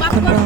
ఇక్కడ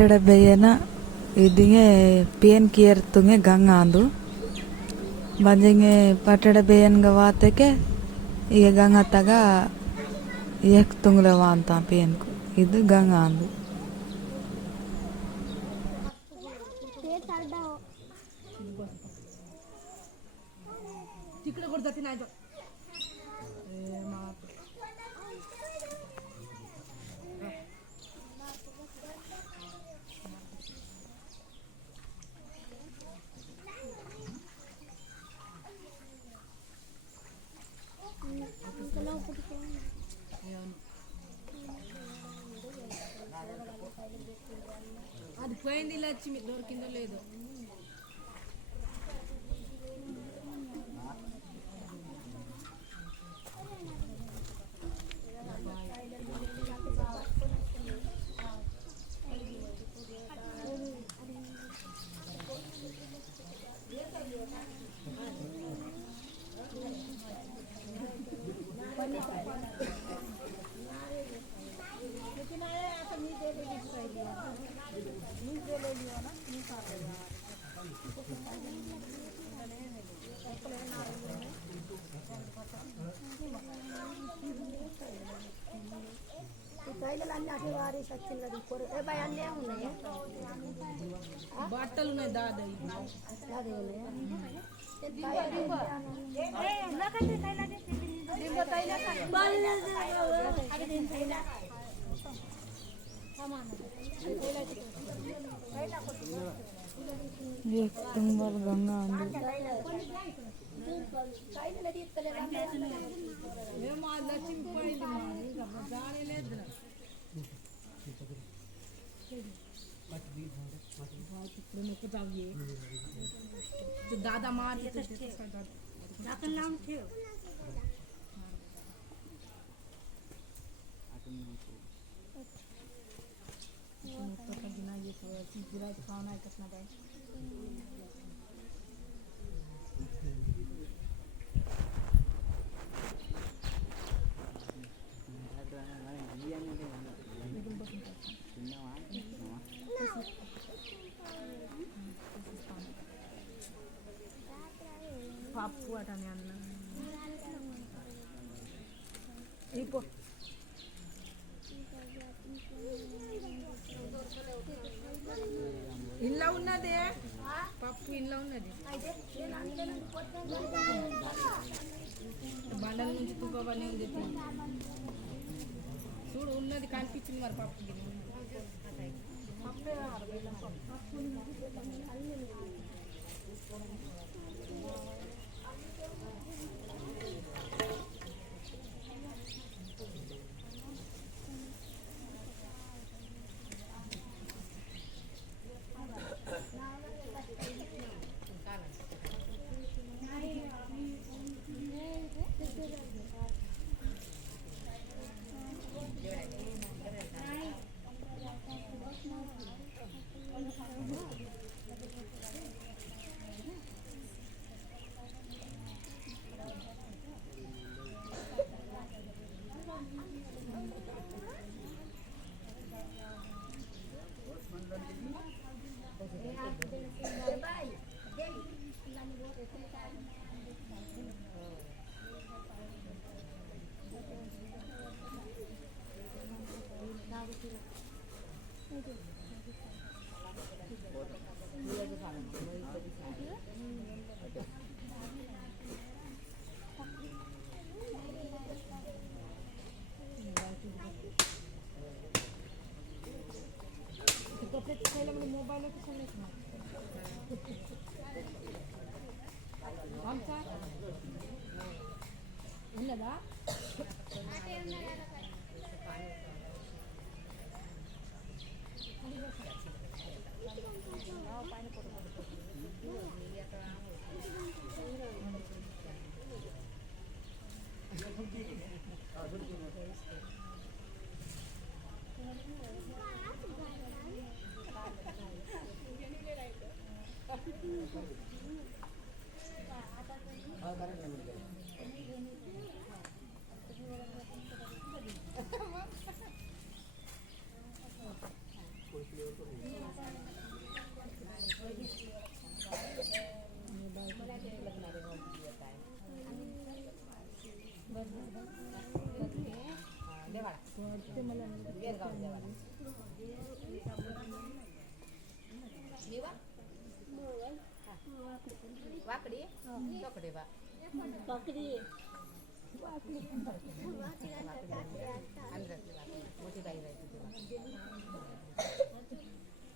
ಪಟ್ಟಡ ಬೇಯನ ಇದಿಂಗೆ ಪೇನ್ ಕಿಯರ್ ತುಂಗೆ ಗಂಗ ಅಂದು ಬಂಜಿಂಗೆ ಪಟ್ಟಡ ಬೇಯನ್ಗ ವಾತಕ್ಕೆ ಈಗ ಗಂಗ ತಗ ಏಕ್ ತುಂಗ್ಲವ ಅಂತ ಪೇನ್ಕು ಇದು ಗಂಗ ಅಂದು तिकडे कुठं जाते नाही అది పోయింది లక్ష్మి దొరికిందో లేదో బట్టలు ఉన్నాయి దాదాపు ತುಂಬಾ ಗಂಗ ಅಂದು दादा मार खाना है कितना भाई పాపు అటని అన్న ఇపో ఇంట్లో ఉన్నది పప్పు ఇంట్లో ఉన్నది బండల నుంచి తుప్పవన్నీ ఉంది చూడు ఉన్నది కనిపించింది మరి పప్పు मोबाईल आमचा ఉన్నదా वाकडी तकडे बा मोठी बाई राहायची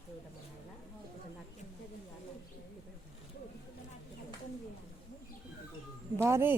तेव्हा म्हणायला बारे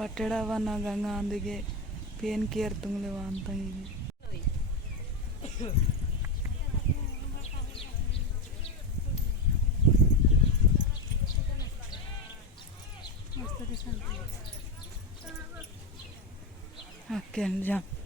ಪಟ್ಟಡವನ ಗಂಗಾಂದಿಗೆ ಪೇನ್ ಕೇರ್ ತುಂಗಲೆವ ಅಂತ ಹೀಗೆ ಹಾಕಿ ಜಾಮ್